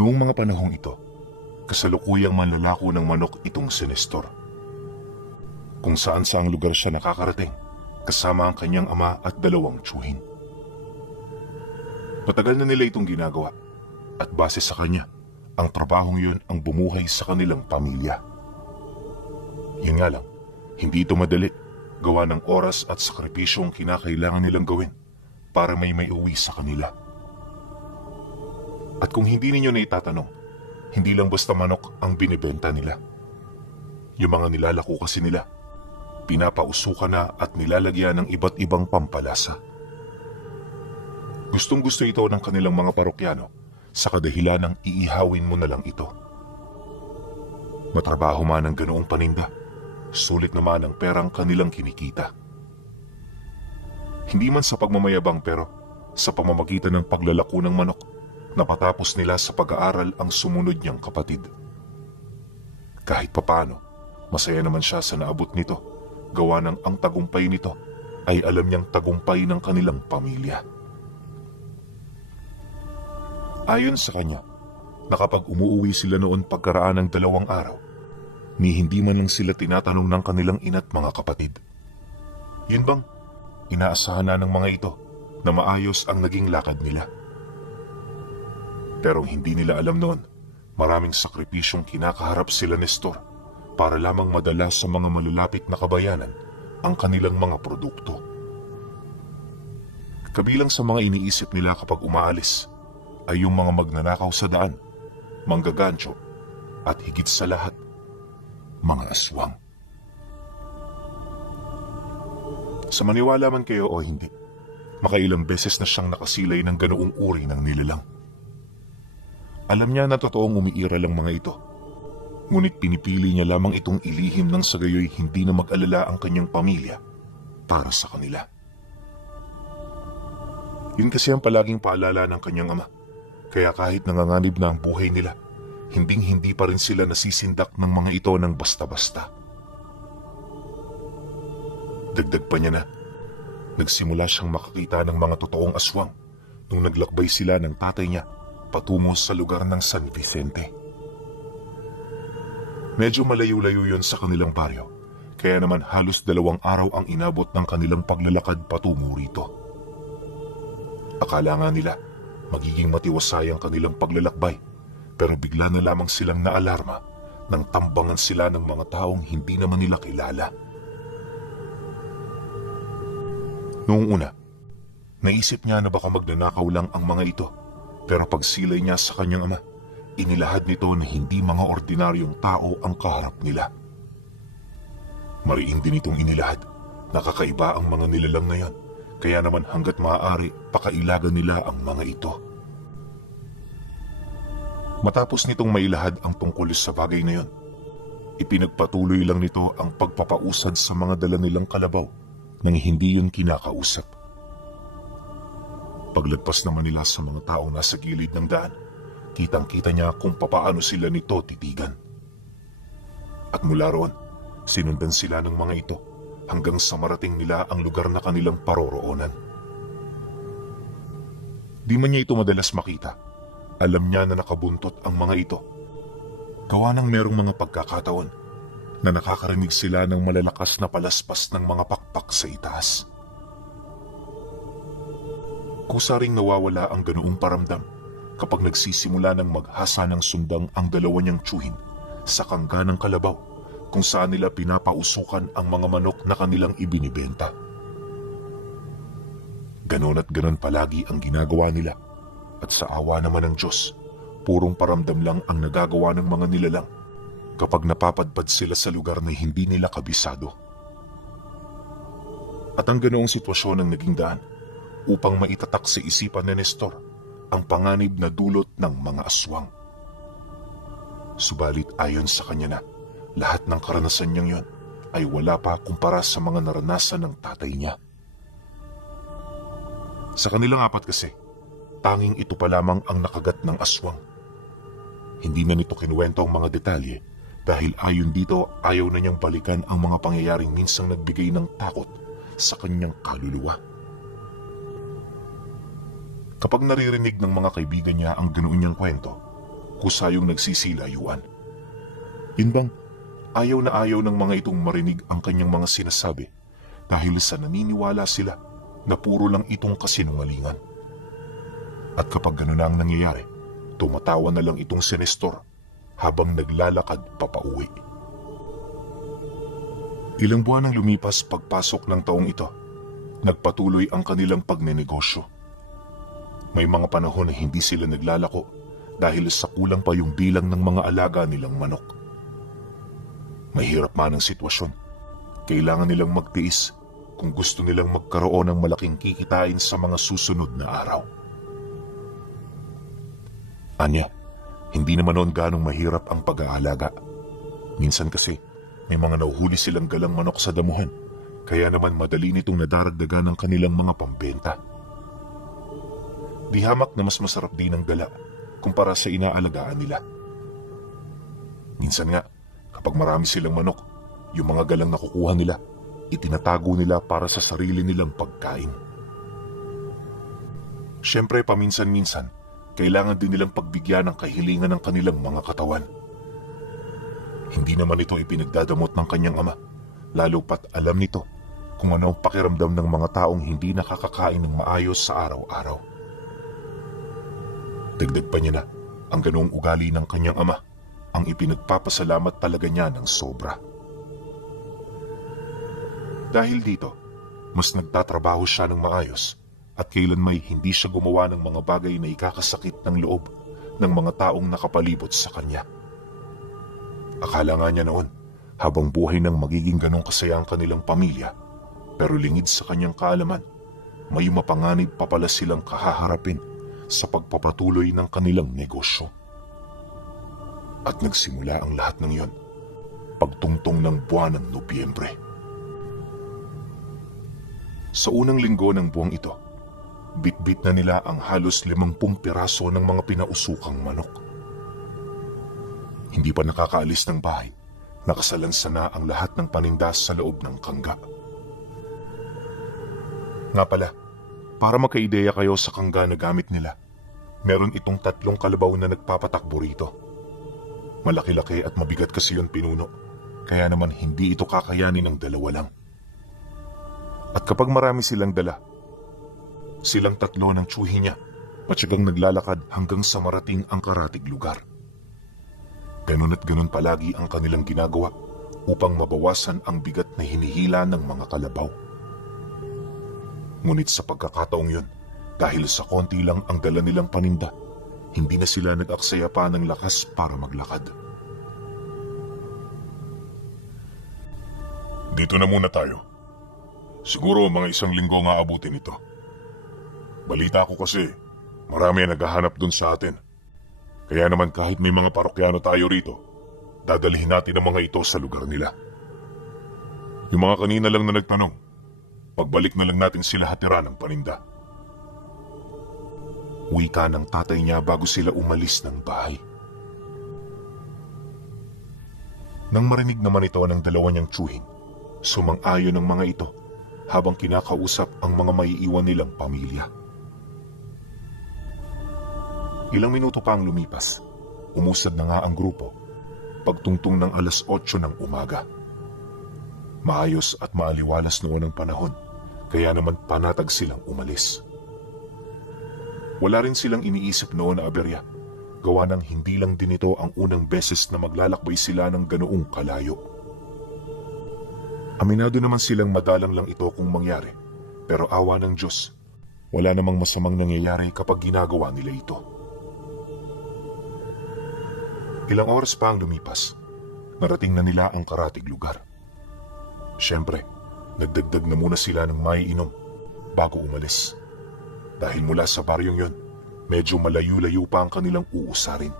Noong mga panahong ito, kasalukuyang manlalako ng manok itong si Nestor. Kung saan saang lugar siya nakakarating, kasama ang kanyang ama at dalawang tiyuhin. Matagal na nila itong ginagawa, at base sa kanya, ang trabahong yun ang bumuhay sa kanilang pamilya. Yun nga lang, hindi ito madali, gawa ng oras at sakripisyong kinakailangan nilang gawin para may uwi sa kanila. At kung hindi ninyo na itatanong, hindi lang basta manok ang binibenta nila. Yung mga nilalako kasi nila, pinapausukan na at nilalagyan ng iba't ibang pampalasa. Gustong-gusto ito ng kanilang mga parokyano sa kadahilan ng iihawin mo na lang ito. Matrabaho man ang ganoong paninda, sulit naman ang perang kanilang kinikita. Hindi man sa pagmamayabang pero sa pamamagitan ng paglalako ng manok, napatapos nila sa pag-aaral ang sumunod niyang kapatid. Kahit papaano, masaya naman siya sa naabot nito, gawa ng ang tagumpay nito ay alam niyang tagumpay ng kanilang pamilya. Ayon sa kanya, na kapag umuwi sila noon pagkaraan ng 2 araw, ni hindi man lang sila tinatanong ng kanilang ina't mga kapatid. Yun bang, inaasahan na ng mga ito na maayos ang naging lakad nila. Pero hindi nila alam noon, maraming sakripisyong kinakaharap sila Nestor para lamang madala sa mga malalapit na kabayanan ang kanilang mga produkto. Kabilang sa mga iniisip nila kapag umaalis ay yung mga magnanakaw sa daan, manggagancho, at higit sa lahat, mga aswang. Sa maniwala man kayo o hindi, makailang beses na siyang nakasilay ng ganoong uri ng nilalang. Alam niya na totoong umiiral ang mga ito. Ngunit pinipili niya lamang itong ilihim nang sa gayoy hindi na mag-alala ang kanyang pamilya para sa kanila. Yun kasi ang palaging paalala ng kanyang ama. Kaya kahit nanganganib na ang buhay nila, hinding-hindi pa rin sila nasisindak ng mga ito ng basta-basta. Dagdag pa niya na, nagsimula siyang makakita ng mga totoong aswang nung naglakbay sila ng tatay niya patungo sa lugar ng San Vicente. Medyo malayo-layo yun sa kanilang baryo, kaya naman halos 2 araw ang inabot ng kanilang paglalakad patungo rito. Akala nga nila, magiging matiwasay ang kanilang paglalakbay, pero bigla na lamang silang naalarma nang tambangan sila ng mga taong hindi naman nila kilala. Noong una, naisip niya na baka magnanakaw lang ang mga ito. Pero pagsilay niya sa kanyang ama, inilahad nito na hindi mga ordinaryong tao ang kaharap nila. Mariin din itong inilahad, nakakaiba ang mga nilalang na yan, kaya naman hanggat maaari pakailagan nila ang mga ito. Matapos nitong mailahad ang tungkol sa bagay na yon, ipinagpatuloy lang nito ang pagpapausad sa mga dala nilang kalabaw nang hindi yun kinakausap. Paglagpas naman nila sa mga taong nasa gilid ng daan, kitang-kita niya kung papaano sila nito titigan. At mula roon, sinundan sila ng mga ito hanggang sa marating nila ang lugar na kanilang paroroonan. Di man niya ito madalas makita, alam niya na nakabuntot ang mga ito. Gawa ng merong mga pagkakataon na nakakarinig sila ng malalakas na palaspas ng mga pakpak sa itaas. Kusaring nawawala ang ganoong paramdam kapag nagsisimula ng maghasa ng sundang ang 2 niyang tiyuhin sa kangga ng kalabaw kung saan nila pinapausukan ang mga manok na kanilang ibinibenta. Ganon at ganon palagi ang ginagawa nila at sa awa naman ng Diyos, purong paramdam lang ang nagagawa ng mga nilalang kapag napapadpad sila sa lugar na hindi nila kabisado. At ang ganoong sitwasyon ang naging daan upang maitatak sa isipan ni Nestor ang panganib na dulot ng mga aswang. Subalit ayon sa kanya na lahat ng karanasan niyang yon ay wala pa kumpara sa mga naranasan ng tatay niya. Sa kanilang 4 kasi, tanging ito pa lamang ang nakagat ng aswang. Hindi na nito kinuwento ang mga detalye dahil ayon dito ayaw na niyang balikan ang mga pangyayaring minsang nagbigay ng takot sa kanyang kaluluwa. Kapag naririnig ng mga kaibigan niya ang ganoon niyang kwento, kusayong nagsisilayuan. Yun bang, ayaw na ayaw ng mga itong marinig ang kanyang mga sinasabi dahil sa naniniwala sila na puro lang itong kasinungalingan. At kapag gano'n na ang nangyayari, tumatawa na lang itong si Nestor habang naglalakad papauwi. Ilang buwan ang lumipas pagpasok ng taong ito, nagpatuloy ang kanilang pagnenegosyo. May mga panahon na hindi sila naglalako dahil sa kulang pa yung bilang ng mga alaga nilang manok. Mahirap man ang sitwasyon. Kailangan nilang magtiis kung gusto nilang magkaroon ng malaking kikitain sa mga susunod na araw. Anya, hindi naman noon ganong mahirap ang pag-aalaga. Minsan kasi, may mga nauhuli silang galang manok sa damuhan, kaya naman madali nitong nadaragdagan ng kanilang mga pambenta. Di hamak na mas masarap din ang gala kumpara sa inaalagaan nila. Minsan nga, kapag marami silang manok, yung mga galang nakukuha nila, itinatago nila para sa sarili nilang pagkain. Siyempre, paminsan-minsan, kailangan din nilang pagbigyan ng kahilingan ng kanilang mga katawan. Hindi naman ito ipinagdadamot ng kanyang ama, lalo pat alam nito kung ano ang pakiramdam ng mga taong hindi nakakakain ng maayos sa araw-araw. Dagdag pa niya na, ang ganoong ugali ng kanyang ama, ang ipinagpapasalamat talaga niya ng sobra. Dahil dito, mas nagtatrabaho siya ng maayos at kailan may hindi siya gumawa ng mga bagay na ikakasakit ng loob ng mga taong nakapalibot sa kanya. Akala nga niya noon, habang buhay nang magiging ganong kasaya ang kanilang pamilya, pero lingid sa kanyang kaalaman, may mapanganib pa pala silang kahaharapin sa pagpapatuloy ng kanilang negosyo. At nagsimula ang lahat ng iyon, pagtungtong ng buwan ng Nobyembre. Sa unang linggo ng buwang ito, bitbit na nila ang halos 50 piraso ng mga pinausukang manok. Hindi pa nakakaalis ng bahay, nakasalansa na ang lahat ng paninda sa loob ng kangga. Nga pala, para magkaideya kayo sa kangga na gamit nila, meron itong 3 kalabaw na nagpapatakbo rito. Malaki-laki at mabigat kasi yun pinuno, kaya naman hindi ito kakayanin ng 2 lang. At kapag marami silang dala, silang 3 ng tsuhi niya, patsagang naglalakad hanggang sa marating ang karatig lugar. Ganun at ganun palagi ang kanilang ginagawa upang mabawasan ang bigat na hinihila ng mga kalabaw. Ngunit sa pagkakataong yun, dahil sa konti lang ang dala nilang paninda, hindi na sila nag-aksaya pa ng lakas para maglakad. Dito na muna tayo. Siguro mga 1 linggo nga abutin ito. Balita ko kasi, marami ang naghahanap dun sa atin. Kaya naman kahit may mga parokyano tayo rito, dadalhin natin ang mga ito sa lugar nila. Yung mga kanina lang na nagtanong, pagbalik na lang natin sila hatira ng paninda. Wika ng tatay niya bago sila umalis ng bahay. Nang marinig naman ito ng 2 niyang tsuhin, sumang-ayon ng mga ito habang kinakausap ang mga maiiwan nilang pamilya. Ilang minuto pa ang lumipas, umusad na nga ang grupo, pagtungtong ng 8:00 ng umaga. Maayos at maaliwalas noon ang panahon, kaya naman panatag silang umalis. Wala rin silang iniisip noon na aberya, gawa ng hindi lang din ito ang unang beses na maglalakbay sila ng ganoong kalayo. Aminado naman silang madalang lang ito kung mangyari, pero awa ng Diyos, wala namang masamang nangyayari kapag ginagawa nila ito. Ilang oras pa ang lumipas, narating na nila ang karatig lugar. Siyempre, nagdagdag na muna sila ng maiinom bago umalis. Dahil mula sa baryong yon, medyo malayo-layo pa ang kanilang uusarin.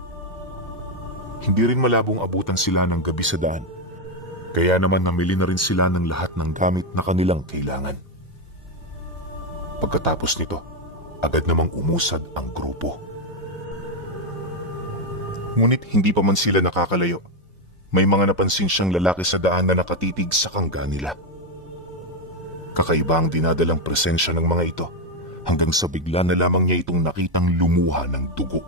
Hindi rin malabong abutan sila ng gabi sa daan, kaya naman namili na rin sila ng lahat ng gamit na kanilang kailangan. Pagkatapos nito, agad namang umusad ang grupo. Ngunit hindi pa man sila nakakalayo, may mga napansin siyang lalaki sa daan na nakatitig sa kangga nila. Kakaiba ang dinadalang presensya ng mga ito, hanggang sa bigla na lamang niya itong nakitang lumuha ng dugo.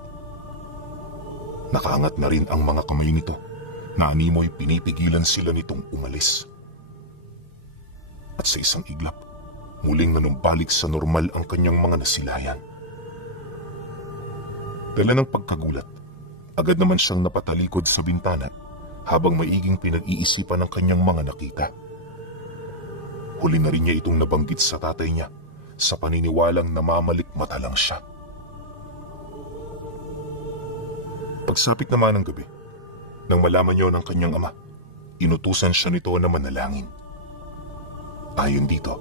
Nakaangat na rin ang mga kamay nito na animoy pinipigilan sila nitong umalis. At sa isang iglap, muling nanumbalik sa normal ang kanyang mga nasilayan. Dala ng pagkagulat, agad naman siyang napatalikod sa bintana habang maiging pinag-iisipan ng kanyang mga nakita. Huli na rin niya itong nabanggit sa tatay niya sa paniniwalang namamalikmata lang siya. Pagsapit naman ng gabi, nang malaman niyo ng kanyang ama, inutusan siya nito na manalangin. Ayon dito,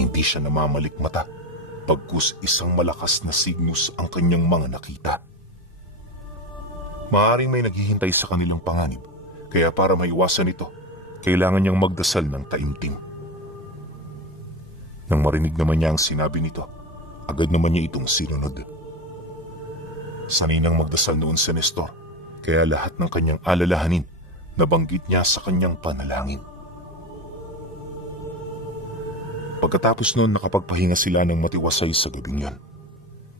hindi siya namamalikmata, pagkus isang malakas na signus ang kanyang mga nakita. Maaaring may naghihintay sa kanilang panganib, kaya para maiwasan ito, kailangan niyang magdasal ng taimtim. Nang marinig naman niya ang sinabi nito, agad naman niya itong sinunod. Sanay nang magdasal noon si Nestor, kaya lahat ng kanyang alalahanin nabanggit niya sa kanyang panalangin. Pagkatapos noon, nakapagpahinga sila ng matiwasay sa gabing yon.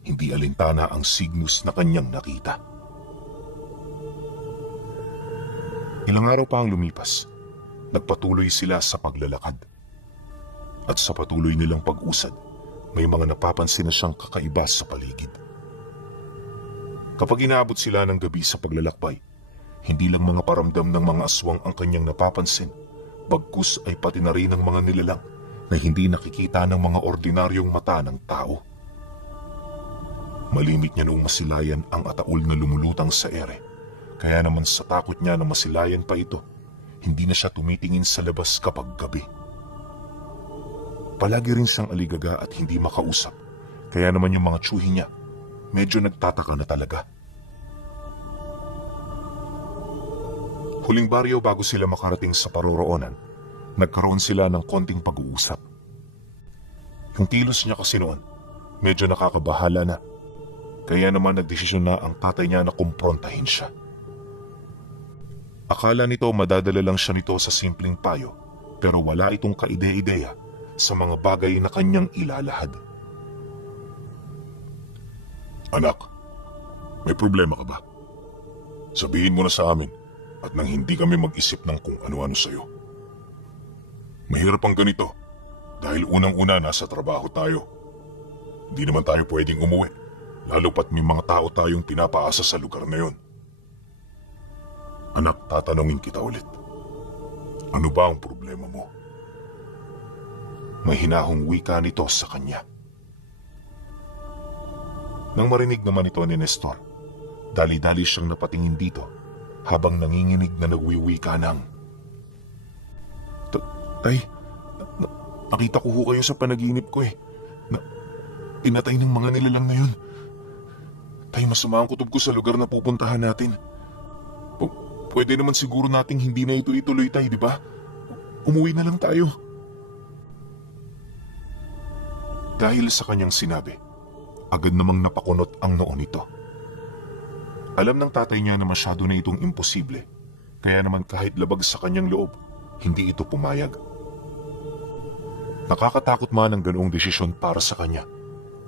Hindi alintana ang signus na kanyang nakita. Ilang araw pa ang lumipas, nagpatuloy sila sa paglalakad. At sa patuloy nilang pag-usad, may mga napapansin na siyang kakaiba sa paligid. Kapag inaabot sila ng gabi sa paglalakbay, hindi lang mga paramdam ng mga aswang ang kanyang napapansin, bagkus ay pati na rin ang mga nilalang na hindi nakikita ng mga ordinaryong mata ng tao. Malimit niya noong masilayan ang ataol na lumulutang sa ere, kaya naman sa takot niya na masilayan pa ito, hindi na siya tumitingin sa labas kapag gabi. Palagi rin siyang aligaga at hindi makausap, kaya naman yung mga tsuhi niya, medyo nagtataka na talaga. Huling baryo bago sila makarating sa paroroonan, nagkaroon sila ng konting pag-uusap. Yung kilos niya kasi noon, medyo nakakabahala na, kaya naman nagdesisyon na ang tatay niya na kumprontahin siya. Akala nito madadala lang siya nito sa simpleng payo, pero wala itong kaide-ideya sa mga bagay na kanyang ilalahad. Anak, may problema ka ba? Sabihin mo na sa amin at nang hindi kami mag-isip ng kung ano-ano sa'yo. Mahirap ang ganito dahil unang-una nasa trabaho tayo. Hindi naman tayo pwedeng umuwi, lalo pat may mga tao tayong pinapaasa sa lugar na yon. Anak, tatanungin kita ulit. Ano ba ang problema mo? May hinahong wika nito sa kanya. Nang marinig naman ito ni Nestor, dali-dali siyang napatingin dito habang nanginginig na nagwiwika ng, Tay, nakita ko ho kayo sa panaginip ko eh. Pinatay ng mga nilalang na yun. Tay, masama ang kutob ko sa lugar na pupuntahan natin. Pwede naman siguro nating hindi na ito ituloy, Tay, di ba? Umuwi na lang tayo. Dahil sa kanyang sinabi, agad namang napakunot ang noo nito. Alam ng tatay niya na masyado na itong imposible, kaya naman kahit labag sa kanyang loob, hindi ito pumayag. Nakakatakot man ang ganoong desisyon para sa kanya,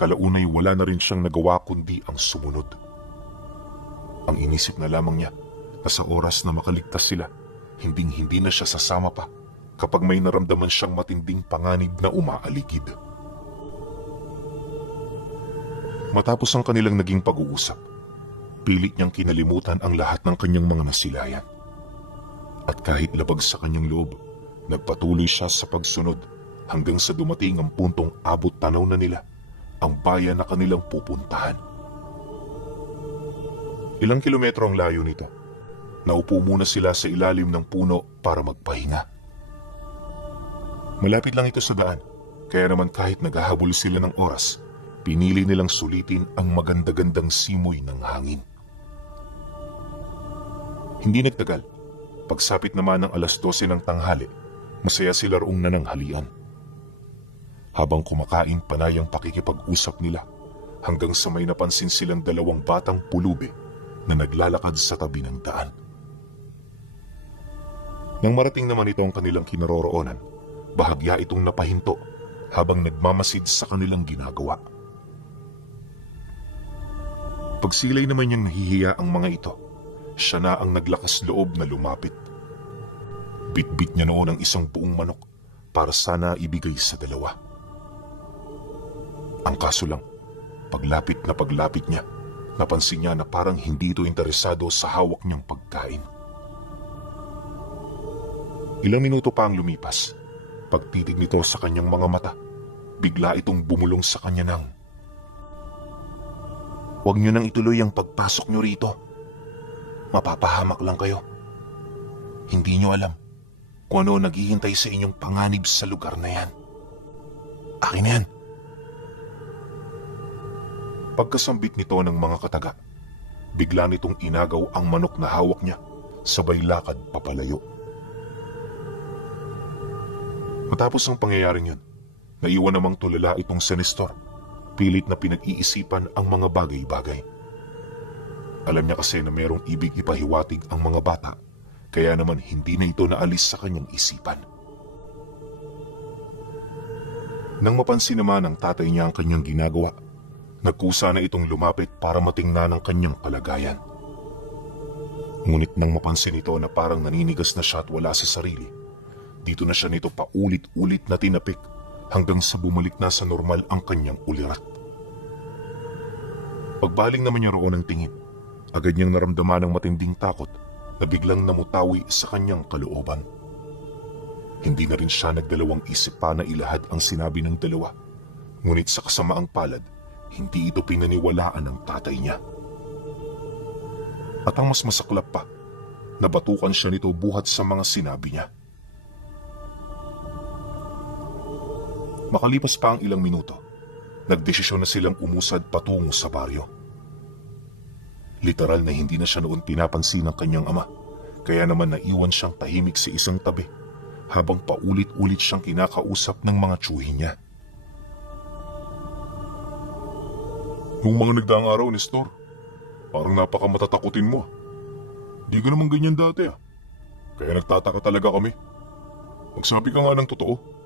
kalaunay wala na rin siyang nagawa kundi ang sumunod. Ang inisip na lamang niya na sa oras na makaligtas sila, hinding-hindi na siya sasama pa kapag may naramdaman siyang matinding panganib na umaaligid. Matapos ang kanilang naging pag-uusap, pilit niyang kinalimutan ang lahat ng kanyang mga nasilayan. At kahit labag sa kanyang loob, nagpatuloy siya sa pagsunod hanggang sa dumating ang puntong abot tanaw na nila ang bayan na kanilang pupuntahan. Ilang kilometro ang layo nito. Naupo muna sila sa ilalim ng puno para magpahinga. Malapit lang ito sa daan, kaya naman kahit naghahabol sila ng oras, pinili nilang sulitin ang maganda-gandang simoy ng hangin. Hindi nagtagal, pagsapit naman ng 12:00 ng tanghali, masaya sila roong nananghalian. Habang kumakain, panay ang pakikipag-usap nila hanggang sa may napansin silang dalawang batang pulubi na naglalakad sa tabi ng daan. Nang marating naman ito ang kanilang kinaroroonan, bahagya itong napahinto habang nagmamasid sa kanilang ginagawa. Pagsilay naman niyang nahihiya ang mga ito, siya na ang naglakas loob na lumapit. Bitbit niya noon ang isang buong manok para sana ibigay sa dalawa. Ang kaso lang, paglapit niya, napansin niya na parang hindi ito interesado sa hawak niyang pagkain. Ilang minuto pa ang lumipas. Pagtitig nito sa kanyang mga mata, bigla itong bumulong sa kanya ng, "Huwag niyo nang ituloy ang pagpasok niyo rito. Mapapahamak lang kayo. Hindi niyo alam kung ano naghihintay sa inyong panganib sa lugar na yan. Akin na yan." Pagkasambit nito ng mga kataga, bigla nitong inagaw ang manok na hawak niya, sabay lakad papalayo. Matapos ang pangyayaring yun, naiwan namang tulala itong si Nestor. Pilit na pinag-iisipan ang mga bagay-bagay. Alam niya kasi na mayroong ibig ipahiwatig ang mga bata, kaya naman hindi na ito naalis sa kanyang isipan. Nang mapansin naman ng tatay niya ang kanyang ginagawa, nagkusa na itong lumapit para matingnan ang kanyang kalagayan. Ngunit nang mapansin ito na parang naninigas na siya at wala sa sarili, dito na siya nito paulit-ulit na tinapik hanggang sa bumalik na sa normal ang kanyang ulirat. Pagbaling naman niya roon ng tingin, agad niyang naramdaman ng matinding takot na biglang namutawi sa kanyang kalooban. Hindi na rin siya nagdalawang isip pa na ilahad ang sinabi ng dalawa, ngunit sa kasamaang palad, hindi ito pinaniwalaan ng tatay niya. At ang mas masaklap pa, nabatukan siya nito buhat sa mga sinabi niya. Makalipas pa ang ilang minuto, nagdesisyon na silang umusad patungo sa baryo. Literal na hindi na siya noon pinapansin ng kanyang ama, kaya naman naiwan siyang tahimik sa isang tabi habang paulit-ulit siyang kinakausap ng mga tsuhin niya. Nung mga nagdaang araw, Nestor, parang napakamatatakutin mo. Di ka naman ganyan dati Kaya nagtataka talaga kami. Magsabi ka nga ng totoo.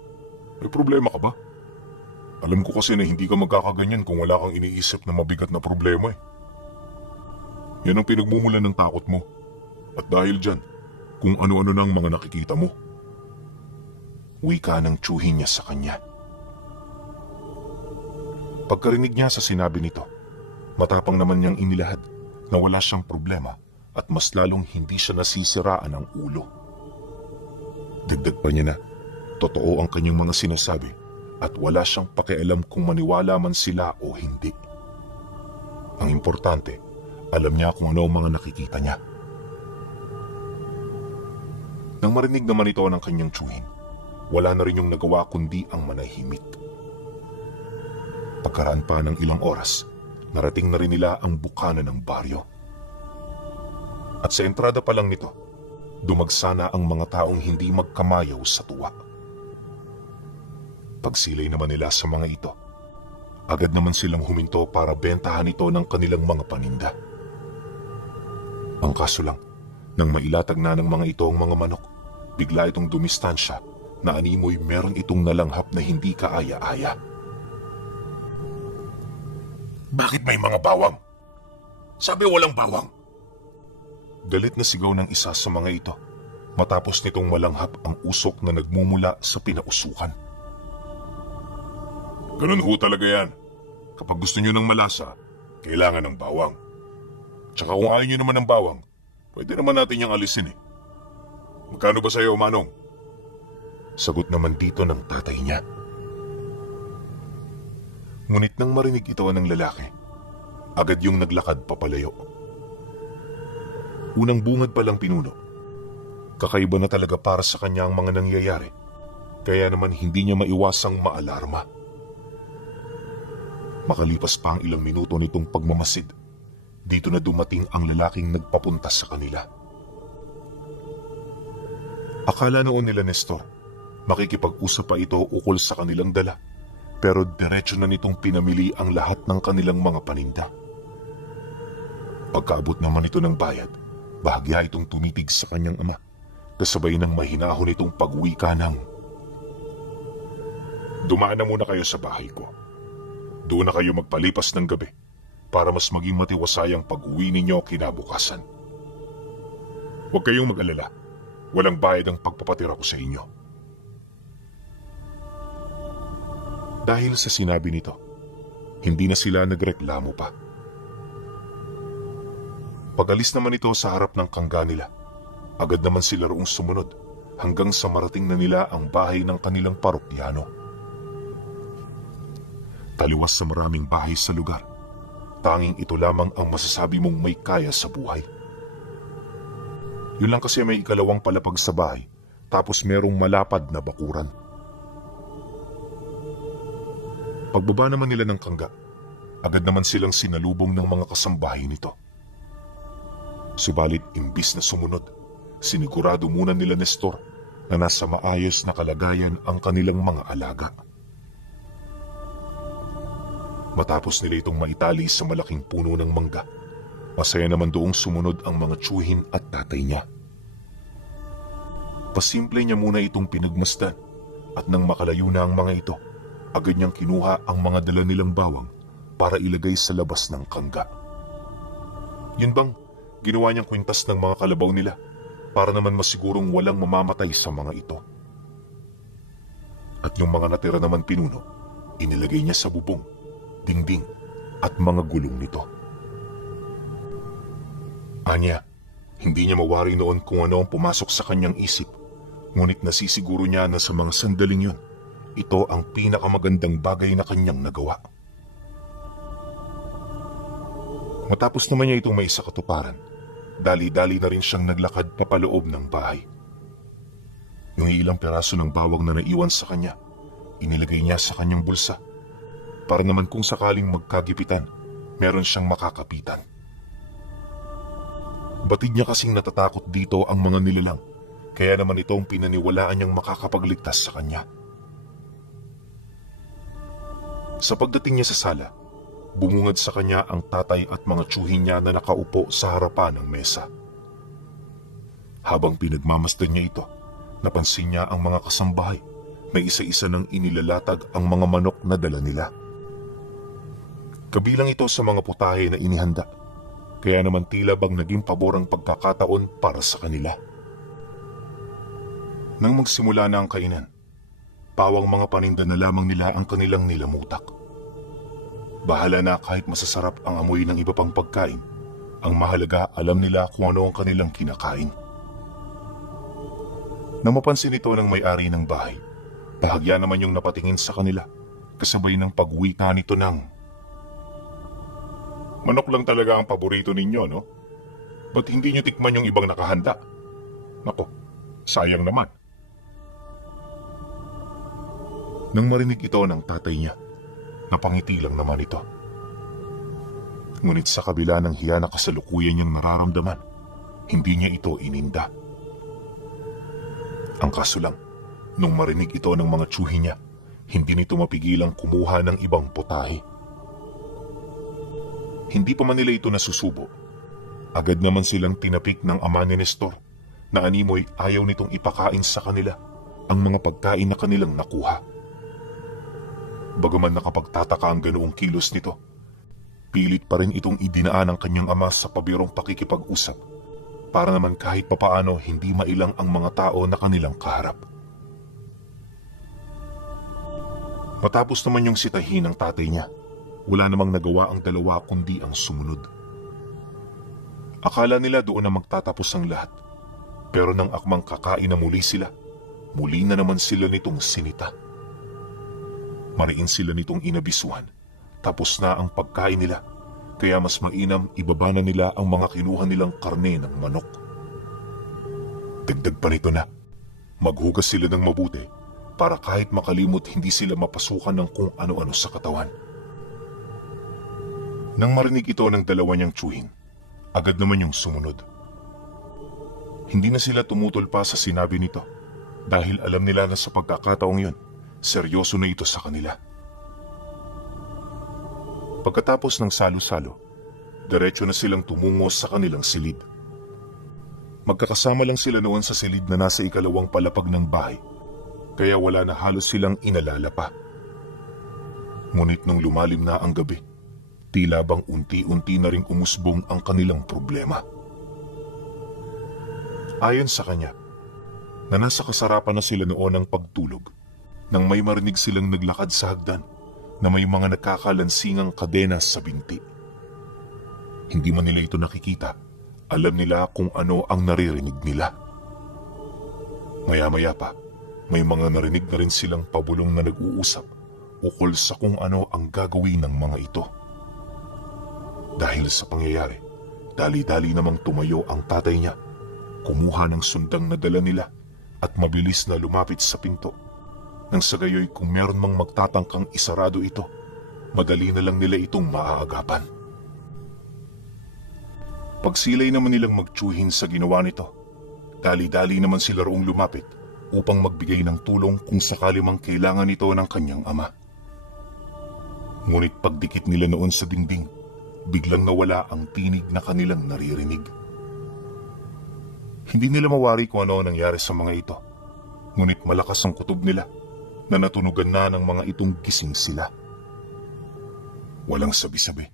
May problema ka ba? Alam ko kasi na hindi ka magkakaganyan kung wala kang iniisip na mabigat na problema Yan ang pinagmumulan ng takot mo. At dahil dyan, kung ano-ano na ang mga nakikita mo. Wika ng tsuhin niya sa kanya. Pagkarinig niya sa sinabi nito, matapang naman niyang inilahad na wala siyang problema at mas lalong hindi siya nasisiraan ng ulo. Dagdag pa niya na, totoo ang kanyang mga sinasabi at wala siyang pakialam kung maniwala man sila o hindi. Ang importante, alam niya kung ano ang mga nakikita niya. Nang marinig naman ito ng kanyang tsuhin, wala na rin yung nagawa kundi ang manahimik. Pagkaraan pa ng ilang oras, narating na rin nila ang bukana ng baryo. At sa entrada pa lang nito, dumagsana ang mga taong hindi magkamayaw sa tuwa. Pagsilay naman nila sa mga ito, agad naman silang huminto para bentahan ito ng kanilang mga paninda. Ang kaso lang, nang mailatag na ng mga ito ang mga manok, bigla itong dumistansya na animoy meron itong nalanghap na hindi kaaya-aya. Bakit may mga bawang? Sabi walang bawang. Galit na sigaw ng isa sa mga ito, matapos nitong malanghap ang usok na nagmumula sa pinausukan. Ganun ho talaga yan. Kapag gusto nyo ng malasa, kailangan ng bawang. Tsaka kung ayaw nyo naman ng bawang, pwede naman natin yung alisin Magkano ba sa'yo, Manong? Sagot naman dito ng tatay niya. Ngunit nang marinig ito ng lalaki, agad yung naglakad papalayo. Unang bungad palang pinuno. Kakaiba na talaga para sa kanya ang mga nangyayari, kaya naman hindi niya maiwasang maalarma. Makalipas pa ang ilang minuto nitong pagmamasid, dito na dumating ang lalaking nagpapunta sa kanila. Akala noon nila Nestor, makikipag-usap pa ito ukol sa kanilang dala, pero diretso na nitong pinamili ang lahat ng kanilang mga paninda. Pagkaabot naman ito ng bayad, bahagya itong tumitig sa kanyang ama, kasabay ng mahinahon itong pagwika ng, "Dumaan na muna kayo sa bahay ko. Doon na kayo magpalipas ng gabi para mas maging matiwasay ang pag-uwi ninyo kinabukasan. Huwag kayong mag-alala. Walang bayad ang pagpapatira ko sa inyo. Dahil sa sinabi nito, hindi na sila nagreklamo pa. Pag-alis naman ito sa harap ng kangga nila, agad naman sila roong sumunod hanggang sa marating na nila ang bahay ng kanilang parokyano. Taliwas sa maraming bahay sa lugar, tanging ito lamang ang masasabi mong may kaya sa buhay. Yun lang kasi may ikalawang palapag sa bahay, tapos merong malapad na bakuran. Pagbaba naman nila ng kangga, agad naman silang sinalubong ng mga kasambahay nito. Subalit imbis na sumunod, sinigurado muna nila Nestor na nasa maayos na kalagayan ang kanilang mga alaga. Matapos nila itong maitali sa malaking puno ng mangga, masaya naman doong sumunod ang mga tiyuhin at tatay niya. Pasimple niya muna itong pinagmasdan at nang makalayo na ang mga ito, agad niyang kinuha ang mga dala nilang bawang para ilagay sa labas ng kangga. Yun bang ginawa niyang kwintas ng mga kalabaw nila para naman masigurong walang mamamatay sa mga ito. At yung mga natira naman pinuno, inilagay niya sa bubong, dingding at mga gulong nito. Anya, hindi niya mawari noon kung ano ang pumasok sa kanyang isip, ngunit nasisiguro niya na sa mga sandaling yun, ito ang pinakamagandang bagay na kanyang nagawa. Matapos naman niya itong may sa katuparan, dali-dali na rin siyang naglakad papaloob ng bahay. Yung ilang piraso ng bawang na naiwan sa kanya, inilagay niya sa kanyang bulsa, para naman kung sakaling magkagipitan, meron siyang makakapitan. Batid niya kasing natatakot dito ang mga nilalang, kaya naman ito ang pinaniwalaan niyang makakapagligtas sa kanya. Sa pagdating niya sa sala, bumungad sa kanya ang tatay at mga tiyuhin niya na nakaupo sa harapan ng mesa. Habang pinagmamasdan niya ito, napansin niya ang mga kasambahay na isa-isa nang inilalatag ang mga manok na dala nila. Kabilang ito sa mga putahe na inihanda, kaya naman tila bang naging pabor ang pagkakataon para sa kanila. Nang magsimula na ang kainan, pawang mga paninda na lamang nila ang kanilang nilamutak. Bahala na kahit masasarap ang amoy ng iba pang pagkain, ang mahalaga alam nila kung ano ang kanilang kinakain. Nang mapansin ito ng may-ari ng bahay, bahagya naman yung napatingin sa kanila, kasabay ng pagwita nito ng, "Manok lang talaga ang paborito ninyo, no? Ba't hindi nyo tikman yung ibang nakahanda? Nako, sayang naman." Nang marinig ito ng tatay niya, napangiti lang naman ito. Ngunit sa kabila ng hiya na kasalukuyan niyang nararamdaman, hindi niya ito ininda. Ang kaso lang, nung marinig ito ng mga tiyuhin niya, hindi nito mapigilang kumuha ng ibang putahe. Hindi pa man nila ito nasusubo, agad naman silang tinapik ng ama ni Nestor na animoy ayaw nitong ipakain sa kanila ang mga pagkain na kanilang nakuha. Bagaman nakapagtataka ang ganoong kilos nito, pilit pa rin itong idinaan ng kanyang ama sa pabirong pakikipag-usap para naman kahit papaano hindi mailang ang mga tao na kanilang kaharap. Matapos naman yung sitahin ng tatay niya, wala namang nagawa ang dalawa kundi ang sumunod. Akala nila doon na magtatapos ang lahat, pero nang akmang kakain na muli sila, muli na naman sila nitong sinita. Mariin sila nitong inabisuhan, tapos na ang pagkain nila, kaya mas mainam ibaba na nila ang mga kinuha nilang karne ng manok. Dagdag pa nito na, maghugas sila ng mabuti para kahit makalimot hindi sila mapasukan ng kung ano-ano sa katawan. Nang marinig ito ng dalawa niyang tiyuhin, agad naman yung sumunod. Hindi na sila tumutol pa sa sinabi nito dahil alam nila na sa pagkakataong yun, seryoso na ito sa kanila. Pagkatapos ng salo-salo, diretso na silang tumungo sa kanilang silid. Magkakasama lang sila noon sa silid na nasa ikalawang palapag ng bahay, kaya wala na halos silang inalala pa. Ngunit nung lumalim na ang gabi, tila bang unti-unti na ring umusbong ang kanilang problema. Ayon sa kanya, na nasa kasarapan na sila noon ng pagtulog nang may marinig silang naglakad sa hagdan na may mga nagkakalansingang kadena sa binti. Hindi man nila ito nakikita, alam nila kung ano ang naririnig nila. Maya-maya pa, may mga narinig na rin silang pabulong na nag-uusap ukol sa kung ano ang gagawin ng mga ito. Dahil sa pangyayari, dali-dali namang tumayo ang tatay niya, kumuha ng sundang na dala nila at mabilis na lumapit sa pinto. Nang sa gayoy kung meron mang magtatangkang isarado ito, madali na lang nila itong maaagapan. Pagsilay naman nilang magtsuhin sa ginawa nito, dali-dali naman sila roong lumapit upang magbigay ng tulong kung sakali mang kailangan ito ng kanyang ama. Ngunit pagdikit nila noon sa dingding, biglang nawala ang tinig na kanilang naririnig. Hindi nila mawari kung ano nangyari sa mga ito, ngunit malakas ang kutob nila na natunugan na ng mga itong gising sila. Walang sabi-sabi,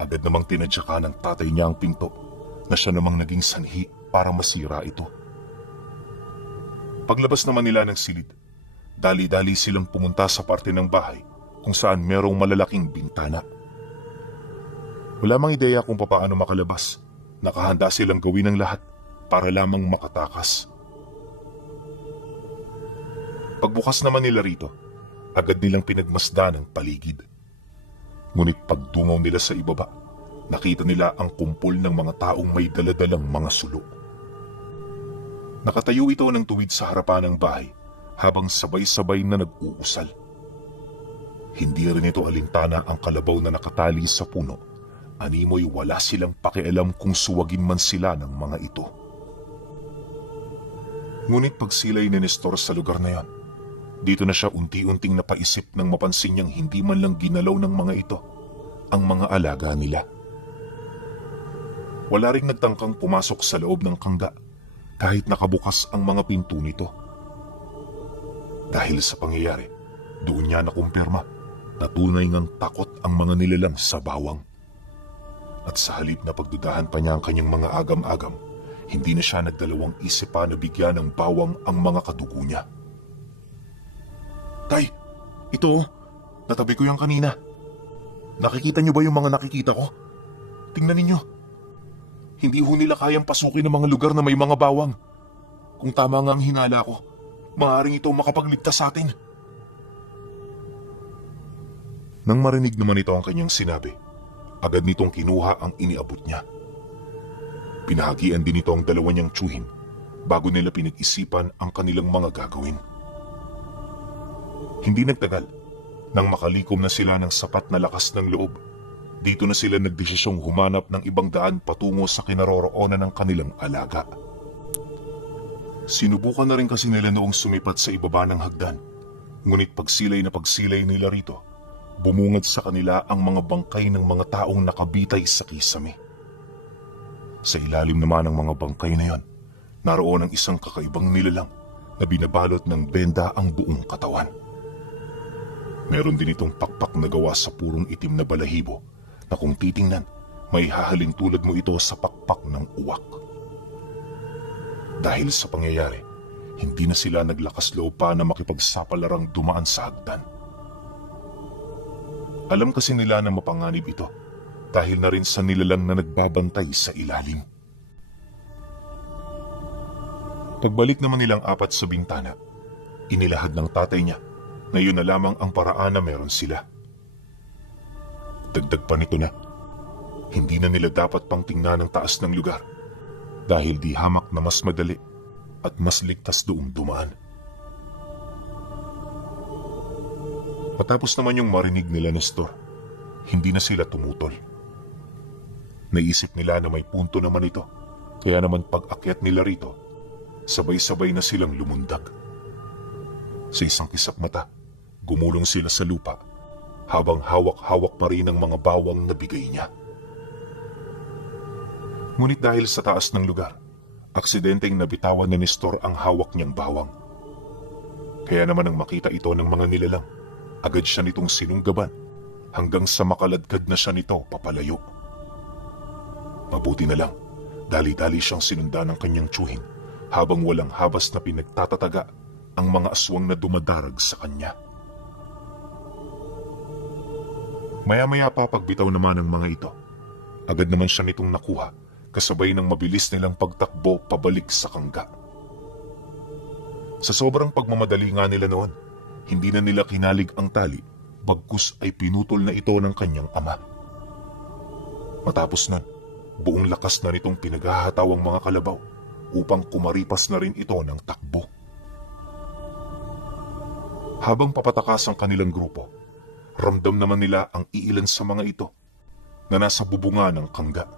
agad namang tinadyakan ng tatay niya ang pinto na siya namang naging sanhi para masira ito. Paglabas naman nila ng silid, dali-dali silang pumunta sa parte ng bahay kung saan merong malalaking bintana. Wala mang ideya kung paano makalabas, nakahanda silang gawin ang lahat para lamang makatakas. Pagbukas naman nila rito, agad nilang pinagmasdan ang paligid. Ngunit pagdungaw nila sa ibaba, nakita nila ang kumpol ng mga taong may daladalang mga sulo. Nakatayo ito ng tuwid sa harapan ng bahay habang sabay-sabay na nag-uusal. Hindi rin ito alintana ang kalabaw na nakatali sa puno. Animoy wala silang pakialam kung suwagin man sila ng mga ito. Ngunit pagsilay ni Nestor sa lugar na yan, dito na siya unti-unting napaisip nang mapansin niyang hindi man lang ginalaw ng mga ito ang mga alaga nila. Wala ring nagtangkang pumasok sa loob ng kangga kahit nakabukas ang mga pinto nito. Dahil sa pangyayari, doon niya nakumpirma na tunay ngang takot ang mga nilalang sa bawang. At sa halip na pagdudahan pa niya ang kanyang mga agam-agam, hindi na siya nagdalawang isip pa na bigyan ng bawang ang mga kadugo niya. Tay, ito, natabi ko yung kanina. Nakikita niyo ba yung mga nakikita ko? Tingnan ninyo. Hindi ho nila kayang pasukin ng mga lugar na may mga bawang. Kung tama nga ang hinala ko, maaaring ito makapagligtas sa atin. Nang marinig naman ito ang kanyang sinabi, agad nitong kinuha ang iniabot niya. Pinahagian din ito ang dalawa niyang tsuhin bago nila pinag-isipan ang kanilang mga gagawin. Hindi nagtagal, nang makalikom na sila ng sapat na lakas ng loob, dito na sila nagdesisyong humanap ng ibang daan patungo sa kinaroroonan ng kanilang alaga. Sinubukan na rin kasi nila noong sumipat sa ibaba ng hagdan, ngunit pagsilay na pagsilay nila rito, bumungad sa kanila ang mga bangkay ng mga taong nakabitay sa kisame. Sa ilalim naman ng mga bangkay na yon, naroon ang isang kakaibang nilalang na binabalot ng benda ang buong katawan. Meron din itong pakpak na gawa sa purong itim na balahibo na kung titingnan, may hahalin tulad mo ito sa pakpak ng uwak. Dahil sa pangyayari, hindi na sila naglakas loob pa na makipagsapalarang dumaan sa hagdan. Alam kasi nila na mapanganib ito dahil na rin sa nilalang na nagbabantay sa ilalim. Pagbalik naman nilang apat sa bintana, inilahad ng tatay niya na yun na lamang ang paraan na meron sila. Dagdag pa nito na, hindi na nila dapat pang tingnan ang taas ng lugar dahil di hamak na mas madali at mas ligtas doong dumaan. Matapos naman yung marinig nila Nestor, hindi na sila tumutol. Naisip nila na may punto naman ito, kaya naman pag-akyat nila rito, sabay-sabay na silang lumundag. Sa isang kisap mata, gumulong sila sa lupa habang hawak-hawak pa rin ang mga bawang na bigay niya. Ngunit dahil sa taas ng lugar, aksidenteng nabitawan ni Nestor ang hawak niyang bawang. Kaya naman nang makita ito ng mga nilalang, agad siya nitong sinunggaban hanggang sa makaladkad na siya nito papalayo. Mabuti na lang, dali-dali siyang sinundan ng kanyang tsuhin habang walang habas na pinagtatataga ang mga aswang na dumadarag sa kanya. Maya-maya pa pagbitaw naman ng mga ito, agad naman siya nitong nakuha kasabay ng mabilis nilang pagtakbo pabalik sa kangga. Sa sobrang pagmamadali nga nila noon, hindi na nila kinalig ang tali, bagkus ay pinutol na ito ng kanyang ama. Matapos nun, buong lakas na nitong pinaghahataw ang mga kalabaw upang kumaripas na rin ito ng takbo. Habang papatakas ang kanilang grupo, ramdam naman nila ang iilan sa mga ito na nasa bubunga ng kangga.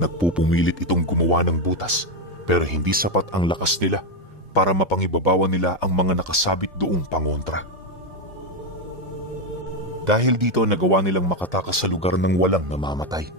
Nagpupumilit itong gumawa ng butas pero hindi sapat ang lakas nila para mapangibabawan nila ang mga nakasabit doong pangontra. Dahil dito nagawa nilang makatakas sa lugar ng walang namamatay.